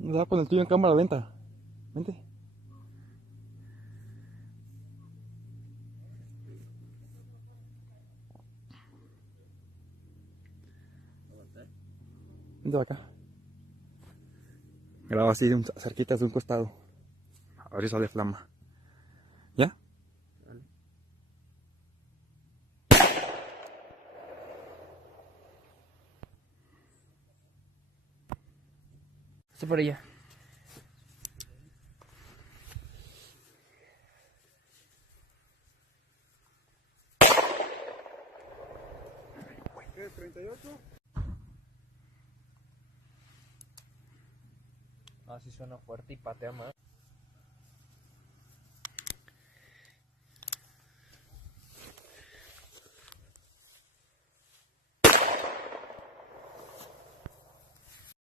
Nos da con el tuyo en cámara lenta. Vente. Vente para acá. Graba así cerquitas de un costado. A ver si sale flama. ¿Ya? Estoy por allá. ¿Qué? ¿38? Ah, sí suena fuerte y patea más.